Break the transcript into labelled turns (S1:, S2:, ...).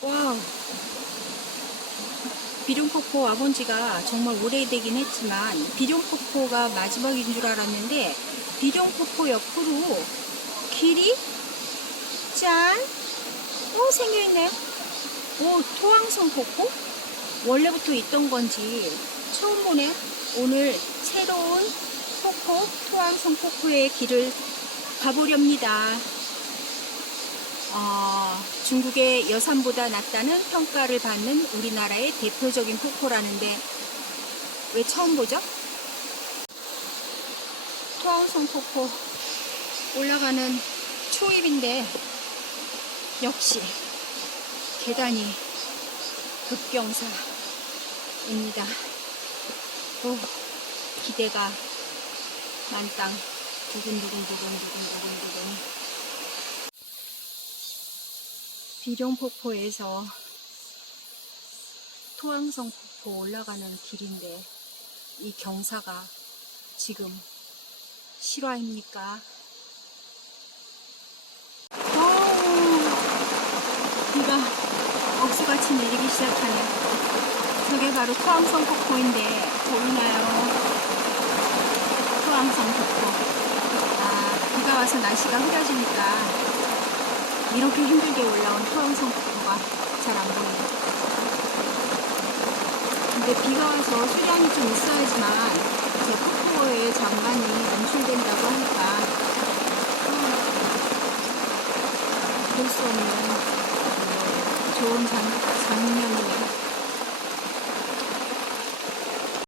S1: 와우. 비룡폭포 와본 지가 정말 오래되긴 했지만 비룡폭포가 마지막인 줄 알았는데 비룡폭포 옆으로 길이 짠! 오 생겨있네. 오 토왕성 폭포? 원래부터 있던 건지 처음 보네. 오늘 새로운 폭포 토왕성 폭포의 길을 가보렵니다. 어, 중국의 여산보다 낫다는 평가를 받는 우리나라의 대표적인 폭포라는데 왜 처음 보죠? 토왕성 폭포 올라가는 초입인데 역시 계단이 급경사입니다. 오, 기대가 만땅 두근두근 두근두근 두근두근 비룡폭포에서 토왕성 폭포 올라가는 길인데 이 경사가 지금 실화입니까? 어우, 비가 억수같이 내리기 시작하네. 저게 바로 토왕성 폭포인데 보이나요? 토왕성 폭포. 아, 비가 와서 날씨가 흐려지니까 이렇게 힘들게 올라온 토왕성 폭포가 잘 안 보이네. 근데 비가 와서 수량이 좀 있어야지만 제 폭포의 장관이 연출된다고 하니까 아, 볼수 없는 그 좋은 장관